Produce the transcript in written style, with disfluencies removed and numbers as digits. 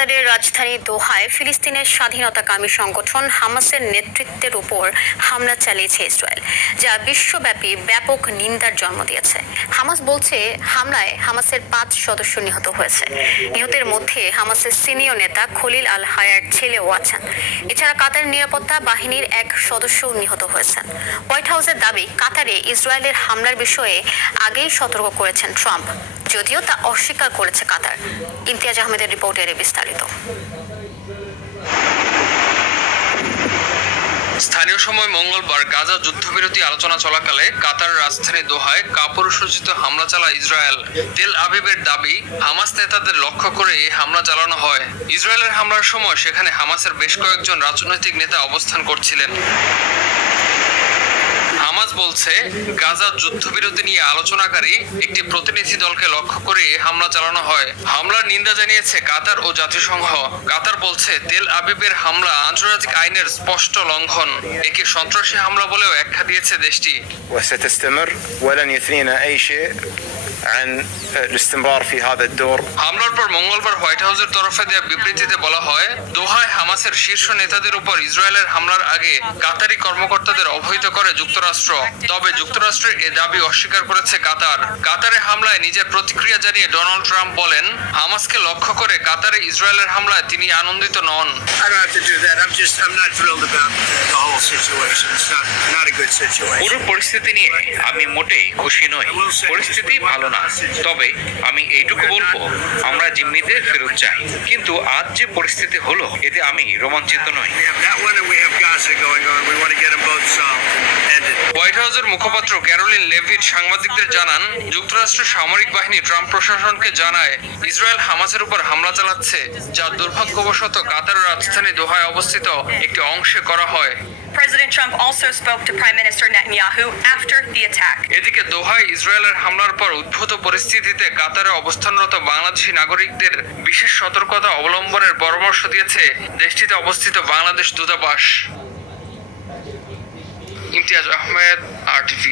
কাতারের রাজধানী দোহায় ফিলিস্তিনের স্বাধীনতাকামী সংগঠন হামাসের নেতৃত্বের উপর হামলা চালিয়েছে ইসরায়েল, যা বিশ্বব্যাপী ব্যাপক নিন্দার জন্ম দিয়েছে। হামাস বলছে হামলায় হামাসের ৫ সদস্য নিহত হয়েছে। নিহতের মধ্যে হামাসের সিনিয়র নেতা খলিল আল হায়ার ছেলেও আছেন। এছাড়া কাতার নিরাপত্তা বাহিনীর এক সদস্যও নিহত হয়েছেন। হোয়াইট হাউসের দাবি, কাতারে ইসরায়েলের হামলার বিষয়ে আগেই সতর্ক করেছেন ট্রাম্প, যদিও তা অস্বীকার করেছে কাতার। ইমতিয়াজ আহমেদের রিপোর্টের বিস্তারিত। স্থানীয় সময় মঙ্গলবার গাজা যুদ্ধবিরতি আলোচনা চলাকালে কাতার রাজধানী দোহায় কাপুরুষোচিত হামলা চালায় ইসরায়েল। তেল আবিবের দাবি, হামাস নেতাদের লক্ষ্য করে এই হামলা চালানো হয়। ইসরায়েলের হামলার সময় সেখানে হামাসের বেশ কয়েকজন রাজনৈতিক নেতা অবস্থান করছিলেন। হামাস বলছে গাজা যুদ্ধবিরতি নিয়ে আলোচনাকারী একটি প্রতিনিধি দলকে লক্ষ্য করে হামলা চালানো হয়। হামলার নিন্দা জানিয়েছে কাতার ও জাতিসংঘ। কাতার বলছে তেল আবিবের হামলা আন্তর্জাতিক আইনের স্পষ্ট লঙ্ঘন। একে সন্ত্রাসী হামলা বলেও ব্যাখ্যা দিয়েছে দেশটি। হামলার পর মঙ্গলবার হোয়াইট হাউসের তরফে দেওয়া বিবৃতিতে বলা হয়, দোহায় হামাসের শীর্ষ নেতাদের উপর ইসরায়েলের হামলার আগে কাতারি কর্মকর্তাদের অবহিত করে যুক্তরাষ্ট্র। তবে যুক্তরাষ্ট্রের এ দাবি অস্বীকার করেছে কাতার। কাতারে হামলায় নিজের প্রতিক্রিয়া জানিয়ে ডোনাল্ড ট্রাম্প বলেন, হামাসকে লক্ষ্য করে কাতারে ইসরায়েলের হামলায় তিনি আনন্দিত নন। পুরো পরিস্থিতি নিয়ে আমি মোটেই খুশি নই। পরিস্থিতি ভালো না, তবে আমি এইটুকু বলবো, আমরা জিম্মিদের ফেরত চাই। কিন্তু আজ যে পরিস্থিতি হলো, এতে আমি রোমাঞ্চিত নই। হোয়াইট হাউসের মুখপাত্র ক্যারোলিন লেভিট সাংবাদিকদের জানান, যুক্তরাষ্ট্রের সামরিক বাহিনী ট্রাম্প প্রশাসনকে জানায় ইসরায়েল হামাসের উপর হামলা চালাচ্ছে, যা দুর্ভাগ্যবশত কাতার রাজধানী দোহায় অবস্থিত একটি অংশে করা হয়। President Trump also spoke to Prime Minister Netanyahu after the attack. এদিকে দোহায় ইসরায়েলের হামলার পর উদ্ভূত পরিস্থিতিতে কাতারে অবস্থানরত বাংলাদেশি নাগরিকদের বিশেষ সতর্কতা অবলম্বনের পরামর্শ দিয়েছে দেশটিতে অবস্থিত বাংলাদেশ দূতাবাস। ইমতিয়াজ আহমেদ, RTV।